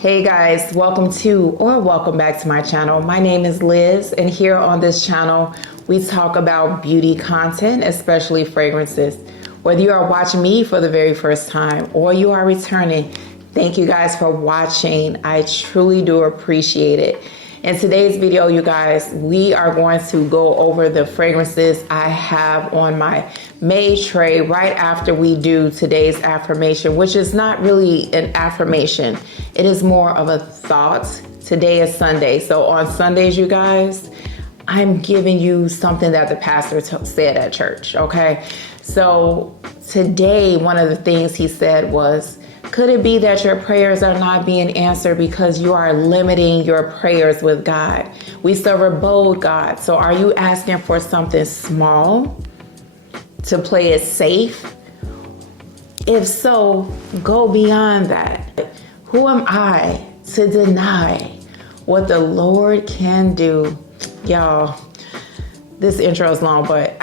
Hey guys, welcome back to my channel. My name is Liz, and here on this channel, we talk about beauty content, especially fragrances. Whether you are watching me for the very first time or you are returning, thank you guys for watching. I truly do appreciate it. In today's video, you guys, we are going to go over the fragrances I have on my made tray right after we do today's affirmation, which is not really an affirmation. It is more of a thought. Today is Sunday. So on Sundays, you guys, I'm giving you something that the pastor said at church, okay? So today, one of the things he said was, could it be that your prayers are not being answered because you are limiting your prayers with God? We serve a bold God. So are you asking for something small to play it safe? If so, go beyond that. Who am I to deny what the Lord can do? Y'all, this intro is long, but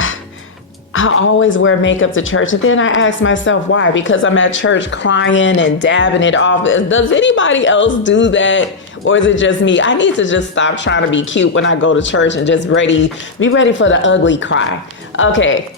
I always wear makeup to church, and then I ask myself why, because I'm at church crying and dabbing it off. Does anybody else do that, or is it just me? I need to just stop trying to be cute when I go to church and just be ready for the ugly cry. Okay,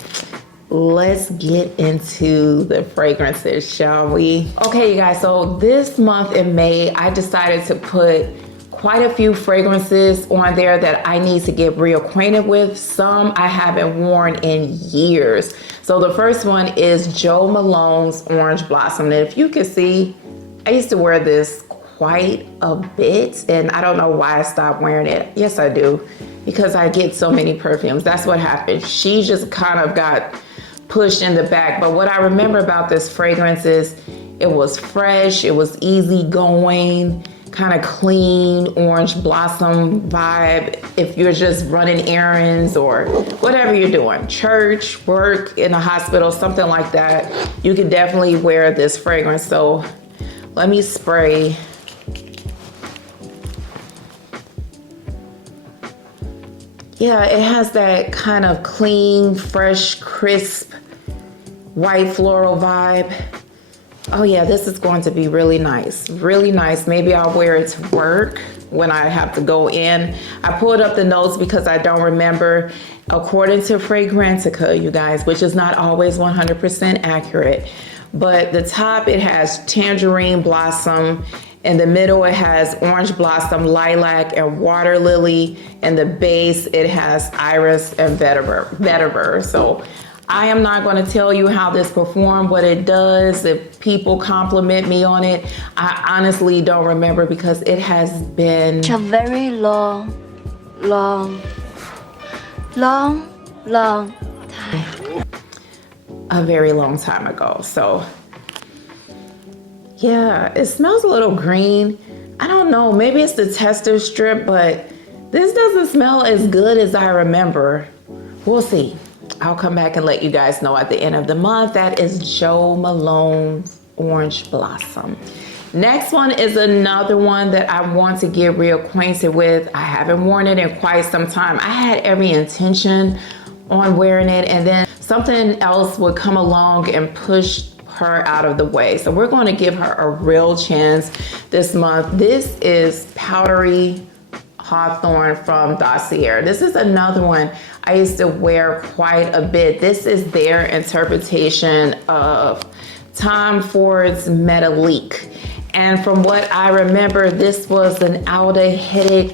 let's get into the fragrances, shall we? Okay, you guys, so this month in May, I decided to put quite a few fragrances on there that I need to get reacquainted with. Some I haven't worn in years. So the first one is Jo Malone's Orange Blossom. And if you can see, I used to wear this quite a bit, and I don't know why I stopped wearing it. Yes, I do, because I get so many perfumes. That's what happened. She just kind of got pushed in the back. But what I remember about this fragrance is it was fresh, it was easygoing, kind of clean orange blossom vibe. If you're just running errands or whatever you're doing, church, work, in a hospital, something like that, you can definitely wear this fragrance. So let me spray. Yeah, it has that kind of clean, fresh, crisp, white floral vibe. Oh yeah, this is going to be really nice, really nice. Maybe I'll wear it to work when I have to go in. I pulled up the notes because I don't remember. According to Fragrantica, you guys, which is not always 100% accurate, but the top, it has tangerine blossom. In the middle, it has orange blossom, lilac, and water lily. And the base, it has iris and vetiver. So I am not going to tell you how this performed, what it does. If people compliment me on it, I honestly don't remember because it has been a very long time. A very long time ago. So yeah, it smells a little green. I don't know, maybe it's the tester strip, but this doesn't smell as good as I remember. We'll see. I'll come back and let you guys know at the end of the month. That is Jo Malone's Orange Blossom. Next one is another one that I want to get reacquainted with. I haven't worn it in quite some time. I had every intention on wearing it, and then something else would come along and push her out of the way. So we're going to give her a real chance this month. This is Powdery Hawthorn from Dossier. This is another one I used to wear quite a bit. This is their interpretation of Tom Ford's Metallique. And from what I remember, this was an aldehydic,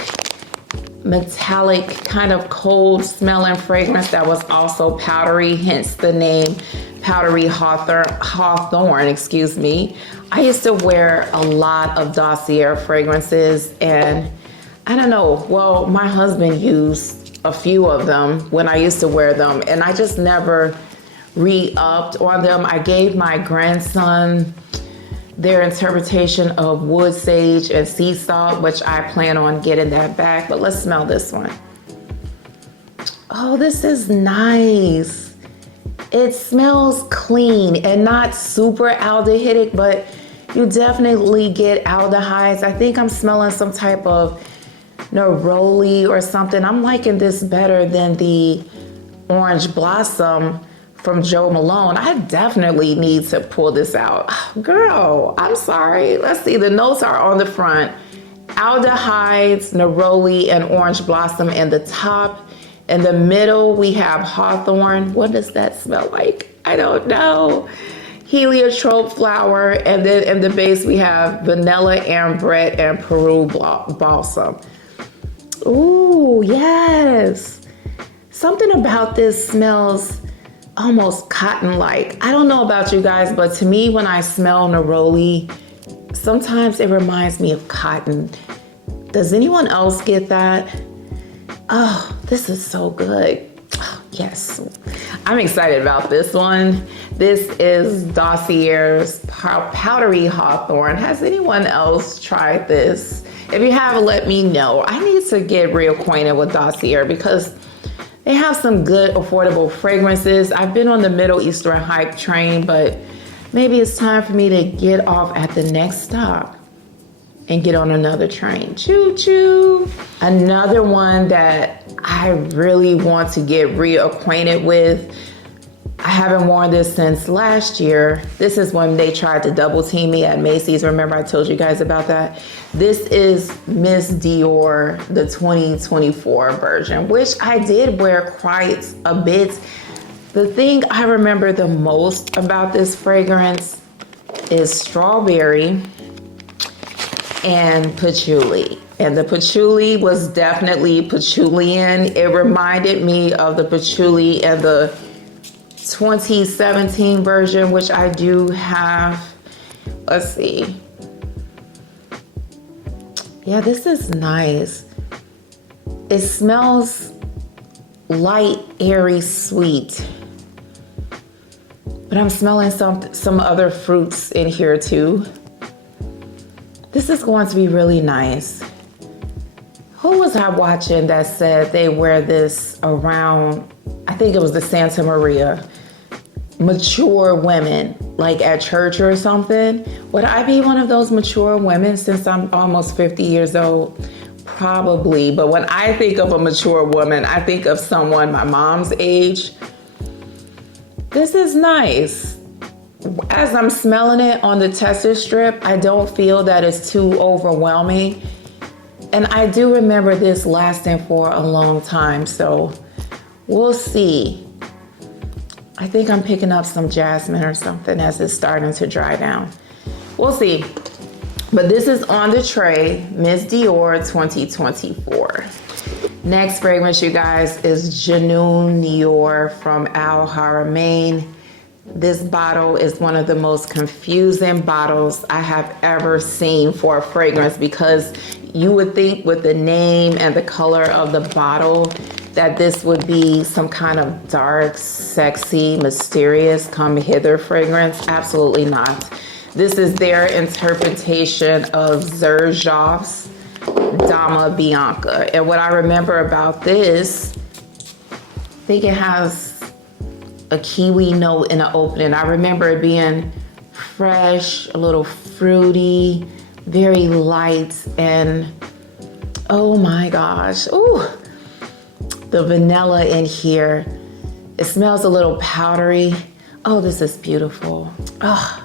metallic, kind of cold smelling fragrance that was also powdery, hence the name Powdery Hawthorn, excuse me. I used to wear a lot of Dossier fragrances, and I don't know, well, my husband used a few of them when I used to wear them, and I just never re-upped on them. I gave my grandson their interpretation of wood sage and sea salt, which I plan on getting that back, but let's smell this one. Oh, this is nice. It smells clean and not super aldehydic, but you definitely get aldehydes. I think I'm smelling some type of neroli or something. I'm liking this better than the Orange Blossom from Joe Malone. I definitely need to pull this out. Girl, I'm sorry. Let's see. The notes are on the front. Aldehydes, neroli, and orange blossom in the top. In the middle, we have hawthorn. What does that smell like? I don't know. Heliotrope flower. And then in the base, we have vanilla, ambrette, and Peru balsam. Ooh, yes. Something about this smells almost cotton-like. I don't know about you guys, but to me, when I smell neroli, sometimes it reminds me of cotton. Does anyone else get that? Oh, this is so good. Oh, yes. I'm excited about this one. This is Dossier's Powdery Hawthorn. Has anyone else tried this? If you have, let me know. I need to get reacquainted with Dossier because they have some good, affordable fragrances. I've been on the Middle Eastern hype train, but maybe it's time for me to get off at the next stop and get on another train. Choo choo. Another one that I really want to get reacquainted with. I haven't worn this since last year. This is when they tried to double team me at Macy's. Remember I told you guys about that? This is Miss Dior, the 2024 version, which I did wear quite a bit. The thing I remember the most about this fragrance is strawberry and patchouli. And the patchouli was definitely patchoulian. It reminded me of the patchouli and the 2017 version, which I do have. Let's see. Yeah, this is nice. It smells light, airy, sweet. But I'm smelling some other fruits in here too. This is going to be really nice. Who was I watching that said they wear this around, I think it was the Santa Maria, mature women, like at church or something? Would I be one of those mature women since I'm almost 50 years old? Probably, but when I think of a mature woman, I think of someone my mom's age. This is nice. As I'm smelling it on the tester strip, I don't feel that it's too overwhelming. And I do remember this lasting for a long time, so we'll see. I think I'm picking up some jasmine or something as it's starting to dry down. We'll see. But this is on the tray, Miss Dior 2024. Next fragrance, you guys, is Junoon Nior from Elle Haramain. This bottle is one of the most confusing bottles I have ever seen for a fragrance, because you would think with the name and the color of the bottle that this would be some kind of dark, sexy, mysterious, come hither fragrance. Absolutely not. This is their interpretation of Xerjoff's Dama Bianca. And what I remember about this, I think it has a kiwi note in the opening. I remember it being fresh, a little fruity, very light, and oh my gosh, ooh, the vanilla in here. It smells a little powdery. Oh, this is beautiful. Oh,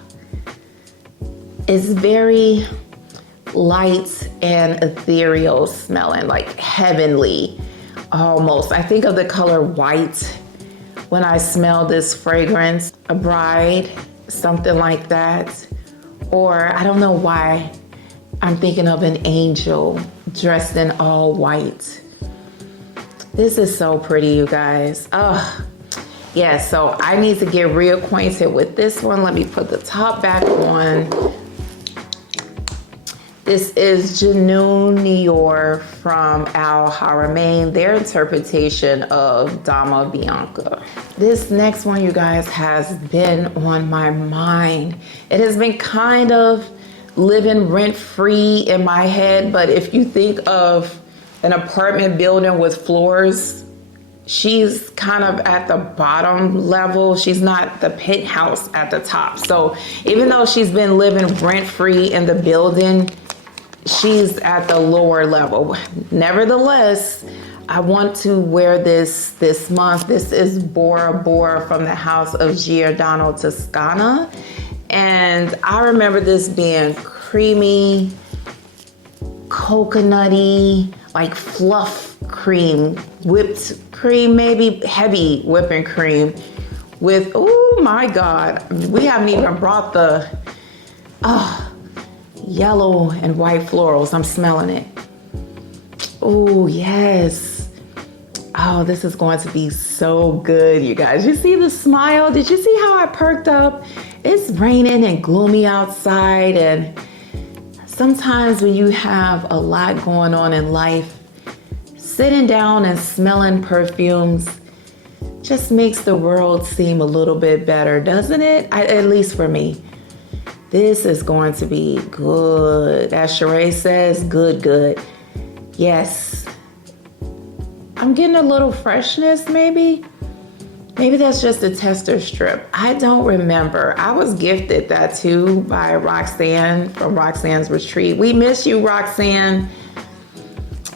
it's very light and ethereal smelling, like heavenly almost. I think of the color white when I smell this fragrance. A bride, something like that. Or I don't know why I'm thinking of an angel dressed in all white. This is so pretty, you guys. Oh, yeah, so I need to get reacquainted with this one. Let me put the top back on. This is Junoon Nior from Elle Haramain, their interpretation of Dama Bianca. This next one, you guys, has been on my mind. It has been kind of living rent-free in my head, but if you think of an apartment building with floors, she's kind of at the bottom level. She's not the penthouse at the top. So even though she's been living rent-free in the building, she's at the lower level. Nevertheless, I want to wear this month. This is Bora Bora from the house of Giordano Toscana. And I remember this being creamy, coconutty, like fluff cream, whipped cream, maybe heavy whipping cream with, oh my God, we haven't even brought the yellow and white florals. I'm smelling it. Oh, yes. Oh, this is going to be so good, you guys. You see the smile? Did you see how I perked up? It's raining and gloomy outside, and sometimes when you have a lot going on in life, sitting down and smelling perfumes just makes the world seem a little bit better, doesn't it? At least for me. This is going to be good. As Sheree says, good, good. Yes. I'm getting a little freshness, maybe. Maybe that's just a tester strip. I don't remember. I was gifted that too by Roxanne from Roxanne's Retreat. We miss you, Roxanne.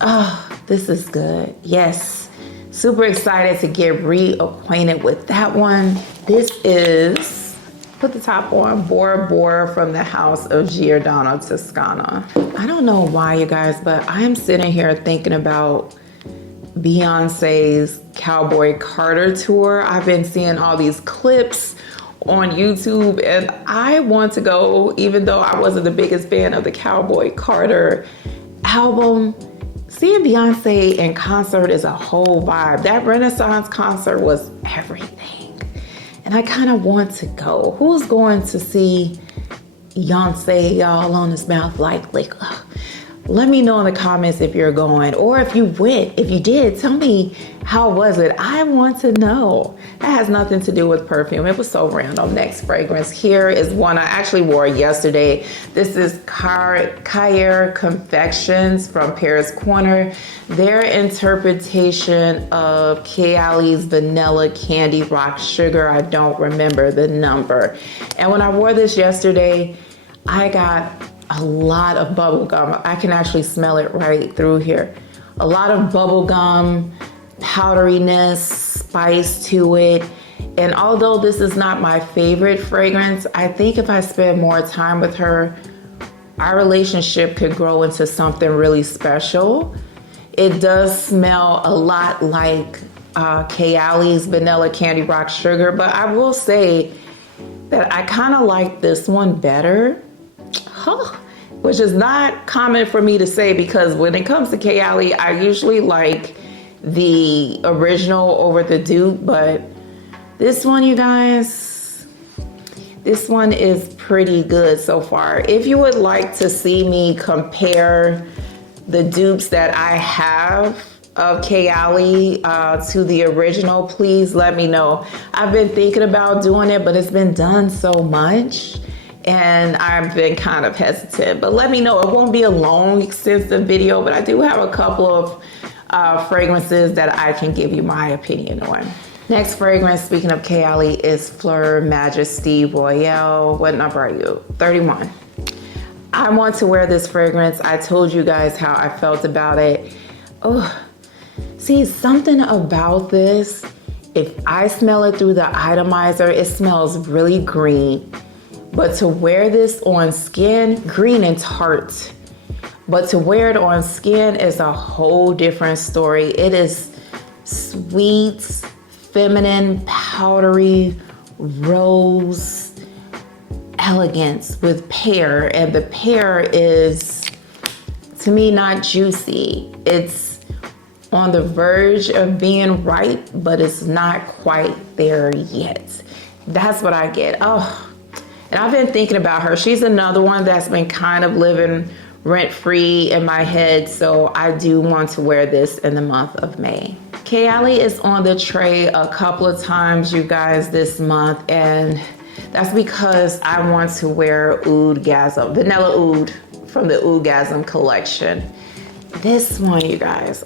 Oh, this is good. Yes. Super excited to get reacquainted with that one. This is, put the top on, Bora Bora from the house of Giordano Toscana. I don't know why, you guys, but I'm sitting here thinking about Beyonce's Cowboy Carter tour. I've been seeing all these clips on YouTube, and I want to go, even though I wasn't the biggest fan of the Cowboy Carter album. Seeing Beyonce in concert is a whole vibe. That Renaissance concert was everything. And I kind of want to go. Who's going to see Beyonce, y'all, on his mouth like liquor? Let me know in the comments if you're going, or if you went. If you did, tell me, how was it? I want to know. That has nothing to do with perfume. It was so random. Next fragrance here is one I actually wore yesterday. This is Khair Confections from Paris Corner. Their interpretation of Kayali's Vanilla Candy Rock Sugar. I don't remember the number. And when I wore this yesterday, I got a lot of bubble gum. I can actually smell it right through here. A lot of bubble gum, powderiness, spice to it. And although this is not my favorite fragrance, I think if I spend more time with her, our relationship could grow into something really special. It does smell a lot like Kayali's Vanilla Candy Rock Sugar, but I will say that I kind of like this one better. Which is not common for me to say, because when it comes to Kayali, I usually like the original over the dupe, but this one, you guys, this one is pretty good so far. If you would like to see me compare the dupes that I have of Kayali to the original, please let me know. I've been thinking about doing it, but it's been done so much, and I've been kind of hesitant. But let me know. It won't be a long, extensive video, but I do have a couple of fragrances that I can give you my opinion on. Next fragrance, speaking of Kayali, is Fleur Majesty Royale. What number are you? 31. I want to wear this fragrance. I told you guys how I felt about it. Oh, see, something about this, if I smell it through the atomizer, it smells really green. But to wear this on skin, green and tart. But to wear it on skin is a whole different story. It is sweet, feminine, powdery, rose, elegance with pear. And the pear is, to me, not juicy. It's on the verge of being ripe, but it's not quite there yet. That's what I get. Oh. And I've been thinking about her. She's another one that's been kind of living rent-free in my head, so I do want to wear this in the month of May. Kayali is on the tray a couple of times, you guys, this month, and that's because I want to wear Oudgasm, Vanilla Oud from the Oudgasm collection. This one, you guys,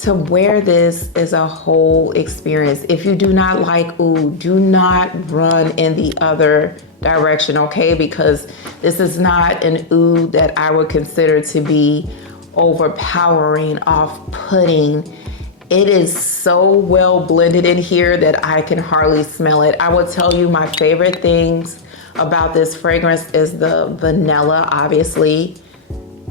to wear this is a whole experience. If you do not like oud, do not run in the other direction, okay? Because this is not an oud that I would consider to be overpowering, off-putting. It is so well blended in here that I can hardly smell it. I will tell you my favorite things about this fragrance is the vanilla, obviously.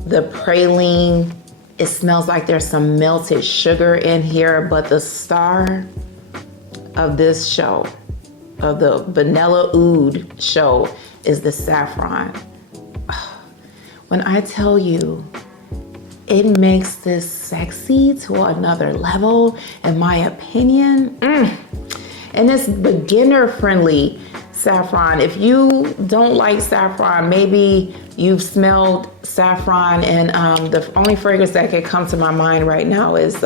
The praline, it smells like there's some melted sugar in here, but the star of this show, of the Vanilla Oud show, is the saffron. When I tell you, it makes this sexy to another level, in my opinion. And it's beginner friendly saffron. If you don't like saffron, maybe you've smelled saffron, and the only fragrance that can come to my mind right now is,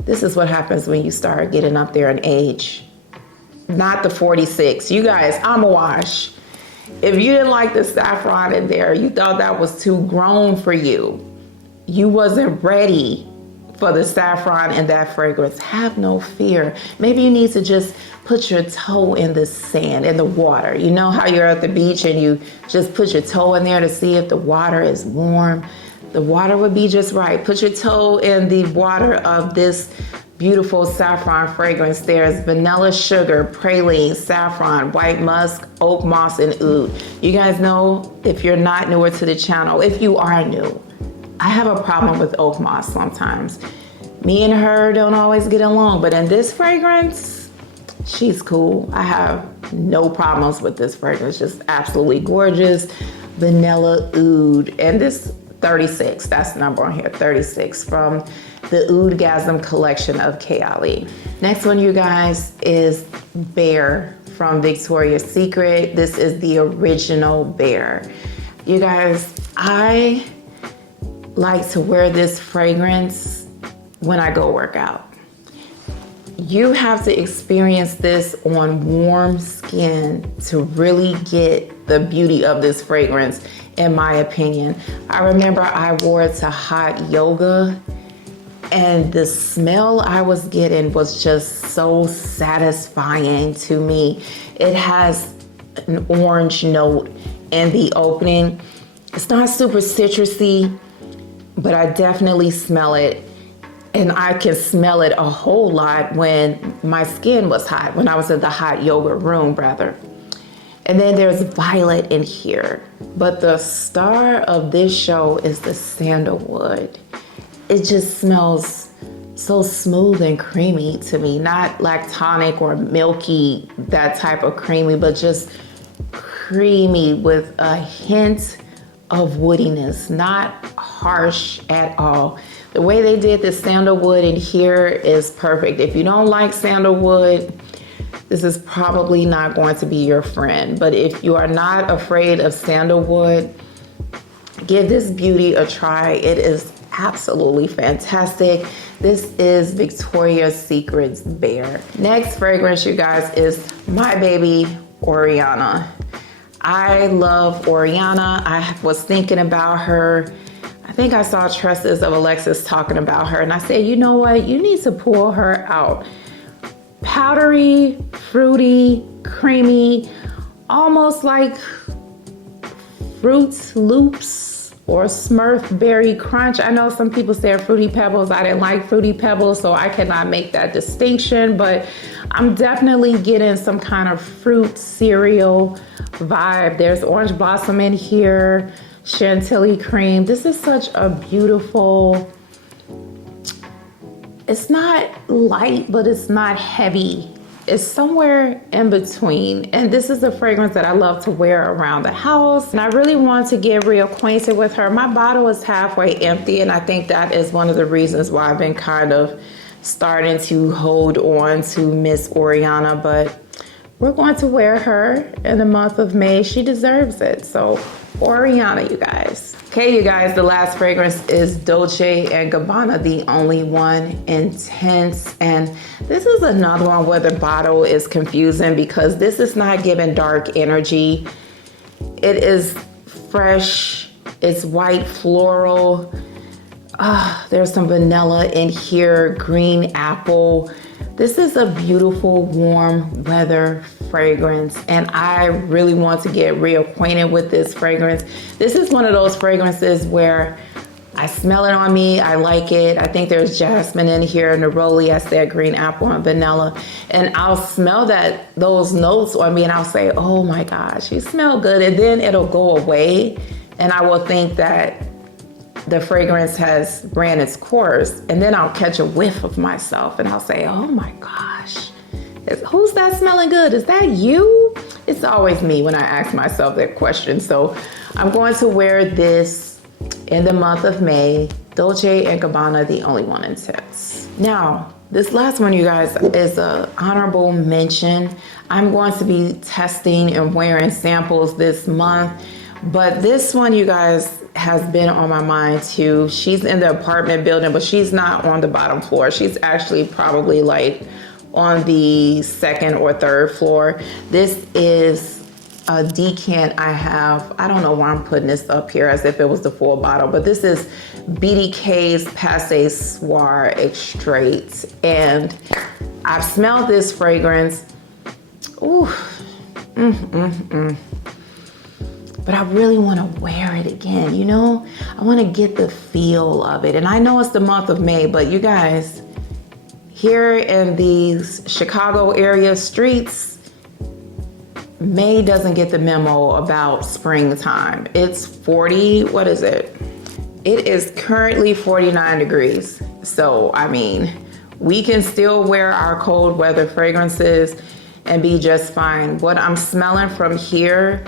this is what happens when you start getting up there in age. Not the 46. You guys, I'm a wash. If you didn't like the saffron in there, you thought that was too grown for you, you wasn't ready for the saffron in that fragrance, have no fear. Maybe you need to just put your toe in the sand, in the water. You know how you're at the beach and you just put your toe in there to see if the water is warm? The water would be just right. Put your toe in the water of this beautiful saffron fragrance. There's vanilla sugar, praline, saffron, white musk, oak moss, and oud. You guys know, if you're not newer to the channel, if you are new, I have a problem with oak moss sometimes. Me and her don't always get along, but in this fragrance, she's cool. I have no problems with this fragrance. Just absolutely gorgeous. Vanilla Oud. And this 36, that's the number on here, 36, from the Oudgasm collection of Kayali. Next one, you guys, is Bear from Victoria's Secret. This is the original Bear. You guys, I like to wear this fragrance when I go work out. You have to experience this on warm skin to really get the beauty of this fragrance, in my opinion. I remember I wore it to hot yoga, and the smell I was getting was just so satisfying to me. It has an orange note in the opening. It's not super citrusy, but I definitely smell it. And I can smell it a whole lot when my skin was hot, when I was in the hot yoga room, rather. And then there's violet in here. But the star of this show is the sandalwood. It just smells so smooth and creamy to me. Not lactonic or milky, that type of creamy, but just creamy with a hint of woodiness, not harsh at all. The way they did the sandalwood in here is perfect. If you don't like sandalwood, this is probably not going to be your friend. But if you are not afraid of sandalwood, give this beauty a try. It is absolutely fantastic. This is Victoria's Secret's Bear. Next fragrance, you guys, is my baby Oriana. I love Oriana. I was thinking about her. I think I saw Tresses of Alexis talking about her, and I said, you know what? You need to pull her out. Powdery, fruity, creamy, almost like Fruit Loops or Smurf Berry Crunch. I know some people say Fruity Pebbles. I didn't like Fruity Pebbles, so I cannot make that distinction, but I'm definitely getting some kind of fruit cereal vibe. There's orange blossom in here, chantilly cream. This is such a beautiful, it's not light, but it's not heavy. It's somewhere in between. And this is a fragrance that I love to wear around the house. And I really want to get reacquainted with her. My bottle is halfway empty, and I think that is one of the reasons why I've been kind of starting to hold on to Miss Oriana, but we're going to wear her in the month of May. She deserves it. So Oriana, you guys. Okay, you guys, the last fragrance is Dolce & Gabbana, The Only One, Intense. And this is another one where the bottle is confusing because this is not giving dark energy. It is fresh, it's white floral. There's some vanilla in here, green apple. This is a beautiful warm weather fragrance, and I really want to get reacquainted with this fragrance. This is one of those fragrances where I smell it on me, I like it. I think there's jasmine in here, neroli, I said green apple and vanilla. And I'll smell those notes on me and I'll say, oh my gosh, you smell good. And then it'll go away and I will think that the fragrance has ran its course. And then I'll catch a whiff of myself and I'll say, oh my gosh, who's that smelling good? Is that you? It's always me when I ask myself that question. So I'm going to wear this in the month of May, Dolce & Gabbana, The Only One Intense. Now, this last one, you guys, is an honorable mention. I'm going to be testing and wearing samples this month, but this one, you guys, has been on my mind too. She's in the apartment building, but she's not on the bottom floor. She's actually probably like on the second or third floor. This is a decant I have. I don't know why I'm putting this up here as if it was the full bottle, but this is BDK's Passé Soir Extrait. And I've smelled this fragrance. Ooh, But I really want to wear it again, you know? I want to get the feel of it. And I know it's the month of May, but you guys, here in these Chicago area streets, May doesn't get the memo about springtime. It's 40, what is it? It is currently 49 degrees. So, I mean, we can still wear our cold weather fragrances and be just fine. What I'm smelling from here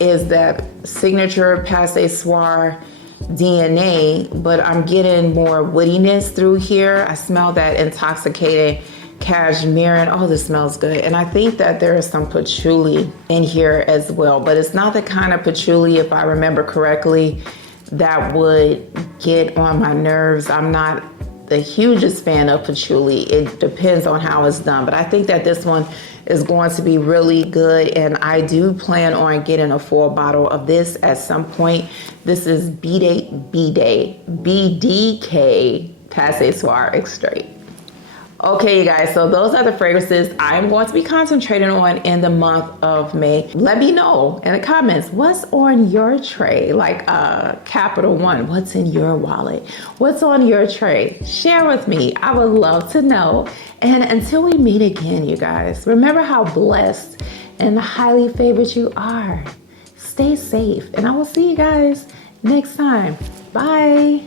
is that signature Passé Soir DNA, but I'm getting more woodiness through here. I smell that intoxicating cashmere, and oh, this smells good. And I think that there is some patchouli in here as well, but it's not the kind of patchouli, if I remember correctly, that would get on my nerves. I'm not the hugest fan of patchouli. It depends on how it's done, but I think that this one is going to be really good, and I do plan on getting a full bottle of this at some point. This is BDK Passé Soir Extrait. Okay, you guys, so those are the fragrances I'm going to be concentrating on in the month of May. Let me know in the comments, what's on your tray? Like Capital One, what's in your wallet? What's on your tray? Share with me. I would love to know. And until we meet again, you guys, remember how blessed and highly favored you are. Stay safe, and I will see you guys next time. Bye.